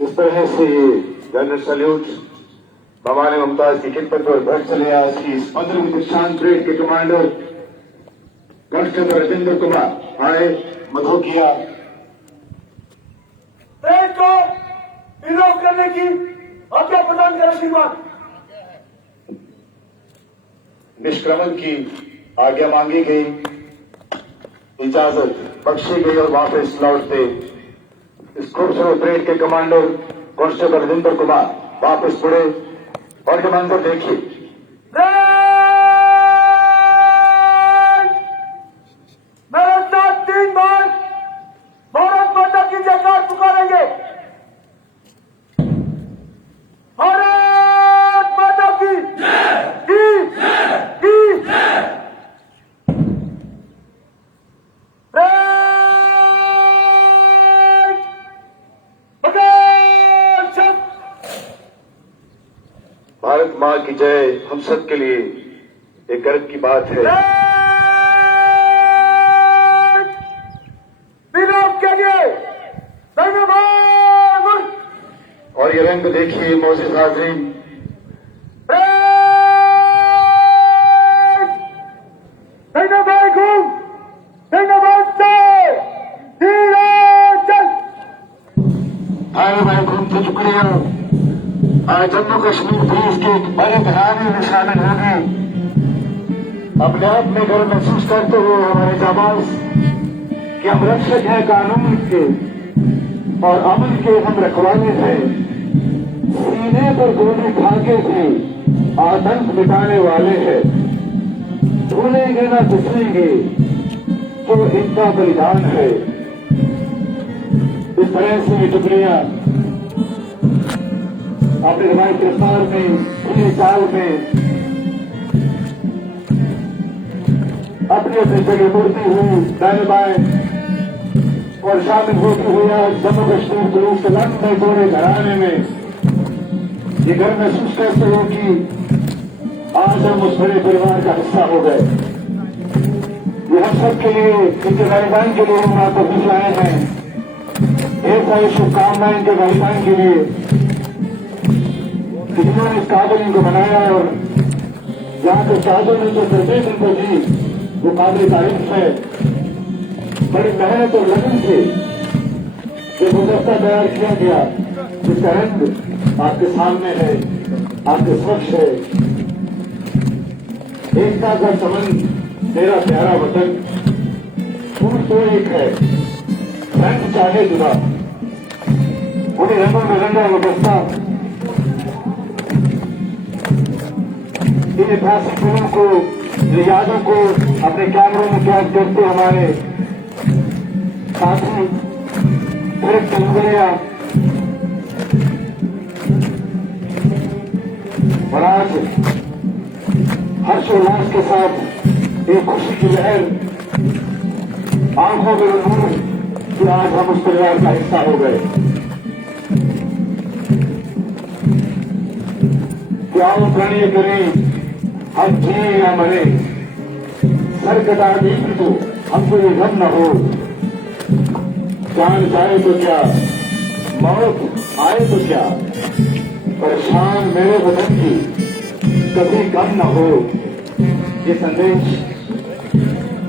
इस तरह से जनरल सल्यूट बवाने मुमताज की खिदमत पर बढ़ चले। आज की इस 15वीं दीक्षांत परेड के कमांडर कांस्टेबल राजेंद्र कुमार आए, मधु किया। परेड को इनॉफ करने की आज्ञा प्रदान करें। श्रीमान, निष्क्रमण की आज्ञा मांगी गई, इजाजत बख्शी गई और वापस लौटते इस खूबसूरत परेड के कमांडर कांस्टेबल राजेंद्र कुमार वापस मुड़े और ये मंजर देखिए। मेरे साथ 3 बार भारत माता की जयकार पुकारेंगे। भारत माता की भारत मां की जय हम सब के लिए एक गर्व की बात है। के लिए धन्यवाद। और ये रंग देखिए मोअज़्ज़िज़ हाज़रीन, भाई घूम तो शुक्रिया। आज जम्मू कश्मीर पुलिस के एक बड़े घराने में शामिल होगी। अपने आप में गर्व महसूस करते हुए हमारे जाबाज कि हम रक्षक हैं कानून के और अमन के हम रखवाले थे। सीने पर गोली खाके थे, आतंक मिटाने वाले हैं। भूलेंगे ना बिसरेंगे जो इनका बलिदान है। इस तरह से ये टुकड़ियां अपने हमारे किरदार में पूरे साल में अपनी अपनी जगह मुड़ती हुई दाएं बाएं और शामिल होती हुई आज जम्मू कश्मीर पुलिस के लंबे गोरे घराने में ये गर्व महसूस करते हो कि आज हम उस बड़े परिवार का हिस्सा हो गए। ये हम सबके लिए, इनके भाईबहन के लिए हम आपको खुश लाए हैं। ढेर सारी शुभकामनाएं इनके भाईबहन के लिए, जिन्होंने इस काबिल को बनाया और यहाँ के साधों ने जो तरबीयत इनको दी वो काबिल तारीफ है। बड़ी मेहनत और लगन से जो गुलदस्ता तैयार किया गया, जिसका रंग आपके सामने है, आपके समक्ष है। एकता का संबंध, मेरा प्यारा वतन, फूल तो एक है, रंग चाहे जुदा। उन्हीं रंगों में रंगा गुलदस्ता इन ऐतिहासिक फिल्मों को, यादों को अपने कैमरों में कैद करते हमारे साथी फिर तंगड़िया और आज हर्षोल्लास के साथ एक खुशी की लहर, आंखों में नूर कि आज हम उस परिवार का हिस्सा हो गए। क्या वो प्रणीय करें, हम जिए या मरे, सर कटा दी तो हमको ये गम न हो। जान जाए तो क्या, मौत आए तो क्या, परेशान मेरे वतन की कभी गम न हो। ये संदेश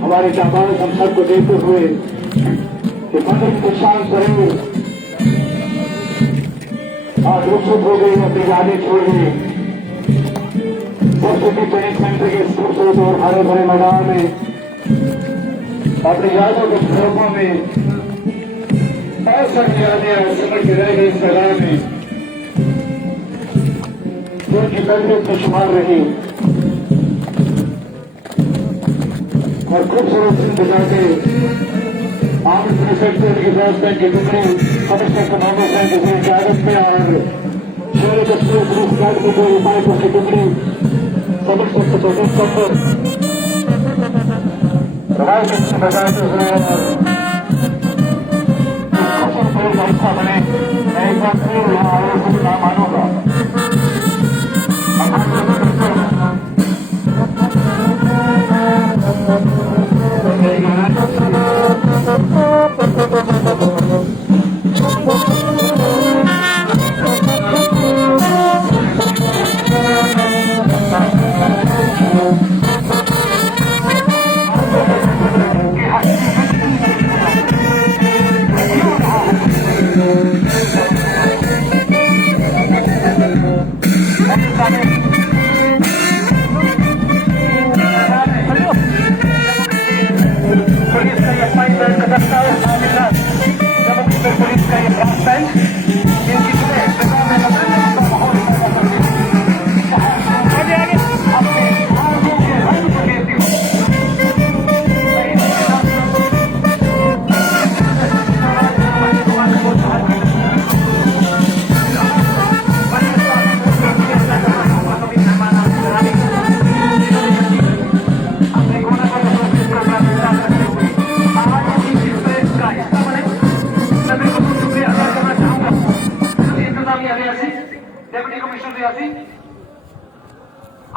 हमारे जाबाज हम सबको देते हुए कि वतन को शांत करें। आज रुखसत हो गई, अपनी यादें छोड़ गई। सरस्वती ट्रेनिंग सेंटर के खूबसूरत और हरे भरे मैदान में अपनी यादों के झरोखों में बहुत सारी यादें समझ के रह गई इस मैदान में, जो कि तरबियत में शुमार रही और खूबसूरत दिन बजा के आमिर पुलिस सेक्टर की ब्रासबैंड की टुकड़ी कमिश्नर कमांडो हैं जिसमें क्यादत में और शेर कश्मीर पुलिस गार्ड की दो उपायुक्तों की टुकड़ी सबक से चौबीस नंबर रवाज से बजाते हुए का हिस्सा बने। मैं एक बार फिर यहाँ आए हुए नाम मानूंगा।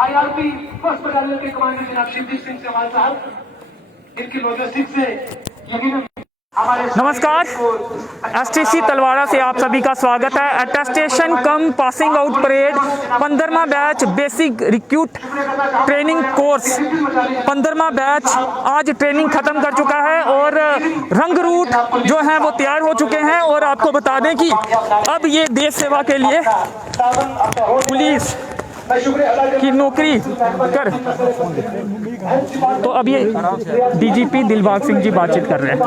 आईआरपी फर्स्ट बटालियन के कमांडर जनाब शिवदीप सिंह चौहान साहब, इनकी लॉजिस्टिक से यकीनन नमस्कार, एसटीसी तलवाड़ा से आप सभी का स्वागत है। Attestation cum passing out parade 15वां batch basic recruit training course 15वां बैच आज ट्रेनिंग खत्म कर चुका है और रंग रूट जो हैं वो तैयार हो चुके हैं। और आपको बता दें कि अब ये देश सेवा के लिए पुलिस की नौकरी कर, तो अब ये डीजीपी दिलबाग सिंह जी बातचीत कर रहे हैं।